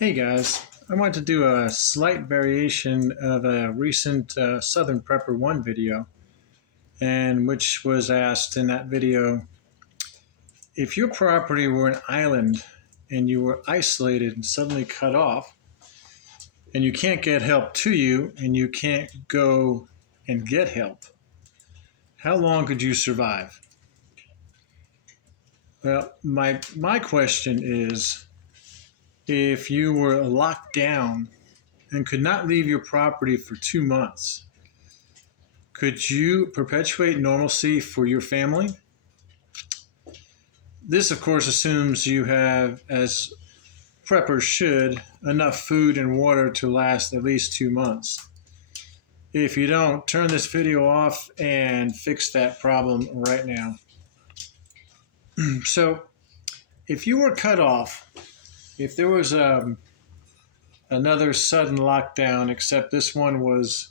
Hey guys, I want to do a slight variation of a recent Southern Prepper 1 video, and which was asked in that video, if your property were an island and you were isolated and suddenly cut off, and you can't get help to you and you can't go and get help, how long could you survive? Well, my question is, if you were locked down and could not leave your property for 2 months, could you perpetuate normalcy for your family? This, of course, assumes you have, as preppers should, enough food and water to last at least 2 months. If you don't, turn this video off and fix that problem right now. So, if you were cut off, if there was another sudden lockdown, except this one was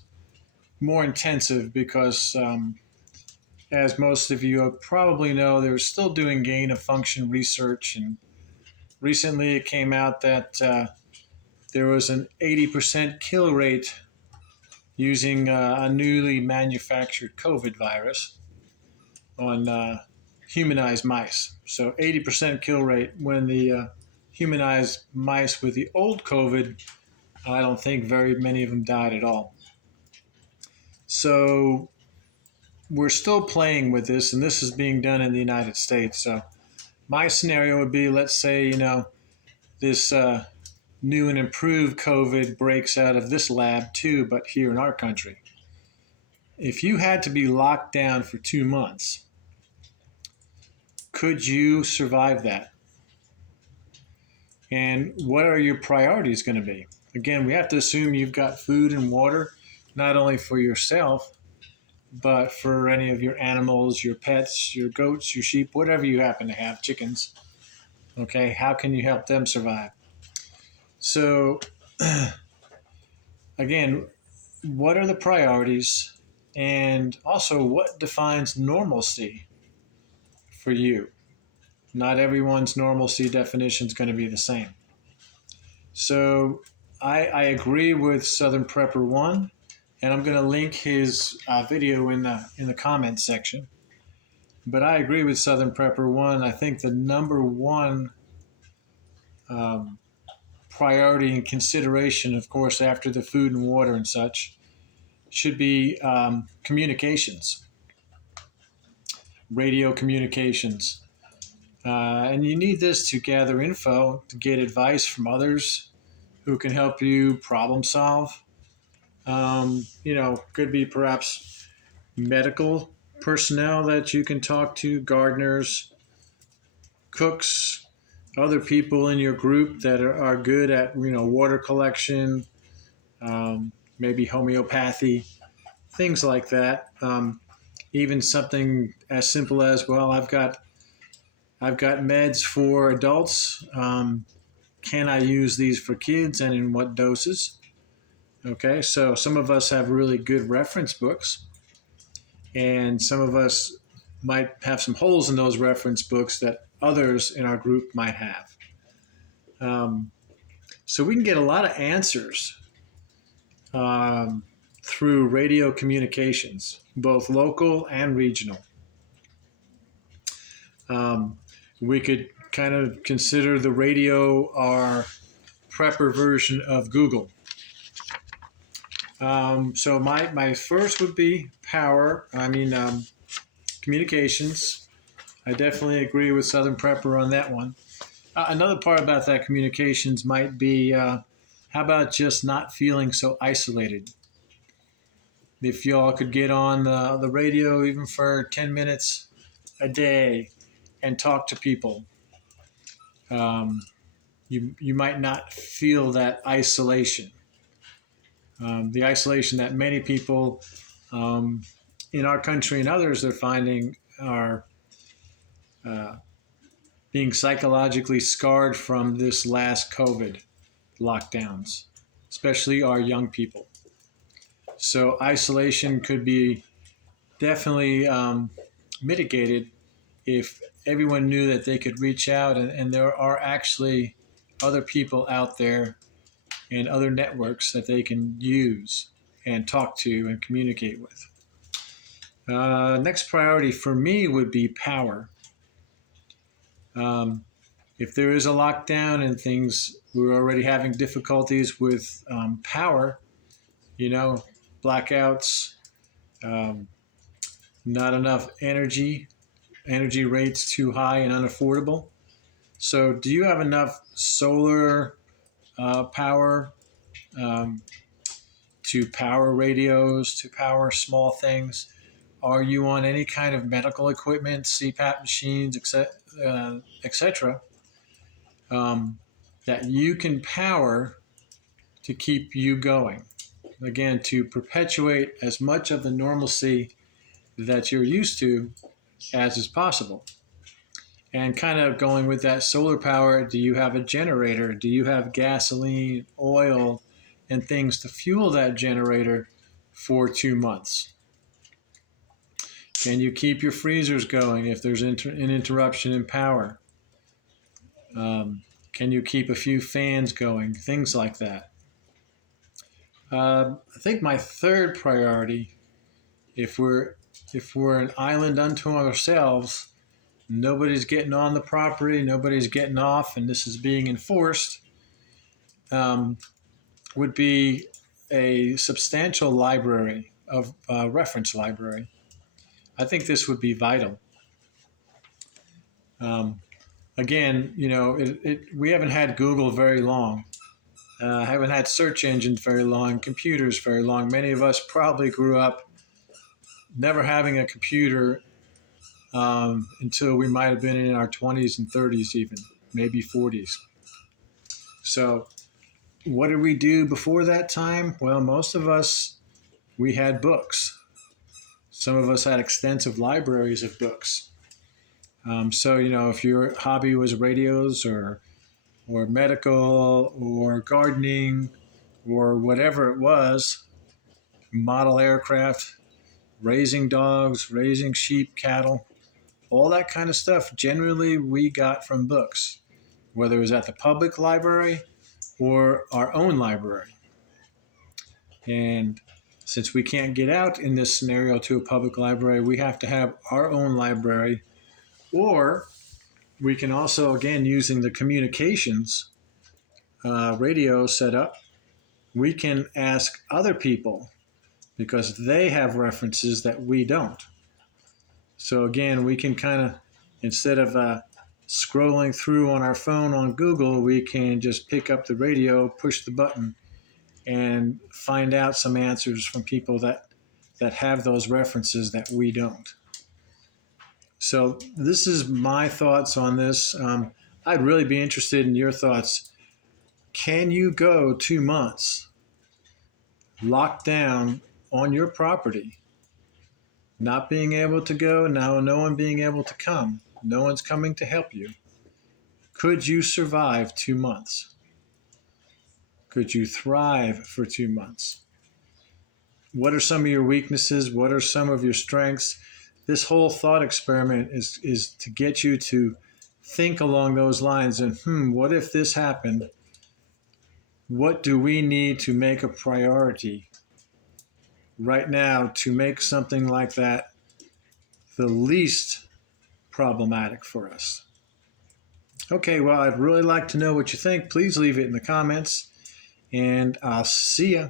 more intensive because as most of you probably know, they're still doing gain of function research, and recently it came out that there was an 80% kill rate using a newly manufactured COVID virus on humanized mice. So 80% kill rate when the humanized mice with the old COVID, I don't think very many of them died at all. So we're still playing with this, and this is being done in the United States. So my scenario would be, let's say, this new and improved COVID breaks out of this lab too, but here in our country. If you had to be locked down for 2 months, could you survive that? And what are your priorities going to be? Again, we have to assume you've got food and water, not only for yourself, but for any of your animals, your pets, your goats, your sheep, whatever you happen to have, chickens. Okay, how can you help them survive? So, again, what are the priorities? And also, what defines normalcy for you? Not everyone's normalcy definition is going to be the same. So, I agree with Southern Prepper 1, and I'm going to link his video in the comments section. But I agree with Southern Prepper 1. I think the number one priority and consideration, of course, after the food and water and such, should be communications, radio communications. And you need this to gather info, to get advice from others who can help you problem solve. Could be perhaps medical personnel that you can talk to, gardeners, cooks, other people in your group that are good at, water collection, maybe homeopathy, things like that. Even something as simple as, well, I've got meds for adults. Can I use these for kids, and in what doses? Okay, so some of us have really good reference books, and some of us might have some holes in those reference books that others in our group might have. So we can get a lot of answers through radio communications, both local and regional. We could kind of consider the radio our prepper version of Google. So my first would be communications. I definitely agree with Southern Prepper on that one. Another part about that communications might be, how about just not feeling so isolated? If y'all could get on the radio even for 10 minutes a day and talk to people, you might not feel that isolation. The isolation that many people in our country and others are finding are being psychologically scarred from this last COVID lockdowns, especially our young people. So isolation could be definitely mitigated if everyone knew that they could reach out, and there are actually other people out there and other networks that they can use and talk to and communicate with. Next priority for me would be power. If there is a lockdown and things, we're already having difficulties with power, blackouts, um, not enough energy rates too high and unaffordable. So, do you have enough solar power um, to power radios, to power small things? Are you on any kind of medical equipment, CPAP machines, etc., that you can power to keep you going? Again, to perpetuate as much of the normalcy that you're used to as is possible. And kind of going with that solar power, do you have a generator? Do you have gasoline, oil, and things to fuel that generator for 2 months? Can you keep your freezers going if there's an interruption in power? Can you keep a few fans going? Things like that. I think my third priority, if we're an island unto ourselves, nobody's getting on the property, nobody's getting off, and this is being enforced, would be a substantial library of reference library. I think this would be vital. Again, we haven't had Google very long. Haven't had search engines very long, computers very long. Many of us probably grew up never having a computer until we might have been in our 20s and 30s, even maybe 40s. So, what did we do before that time? Well, most of us, we had books. Some of us had extensive libraries of books. So, if your hobby was radios or medical or gardening or whatever it was, model aircraft, raising dogs, raising sheep, cattle, all that kind of stuff, generally we got from books, whether it was at the public library or our own library. And since we can't get out in this scenario to a public library, we have to have our own library, or we can also, again, using the communications radio setup, we can ask other people because they have references that we don't. So again, we can kind of, instead of scrolling through on our phone on Google, we can just pick up the radio, push the button, and find out some answers from people that have those references that we don't. So this is my thoughts on this. I'd really be interested in your thoughts. Can you go 2 months locked down on your property, not being able to go, now no one being able to come, no one's coming to help you? Could you survive 2 months? Could you thrive for 2 months? What are some of your weaknesses? What are some of your strengths? This whole thought experiment is to get you to think along those lines and, what if this happened? What do we need to make a priority right now to make something like that the least problematic for us? Okay, well, I'd really like to know what you think. Please leave it in the comments, and I'll see ya.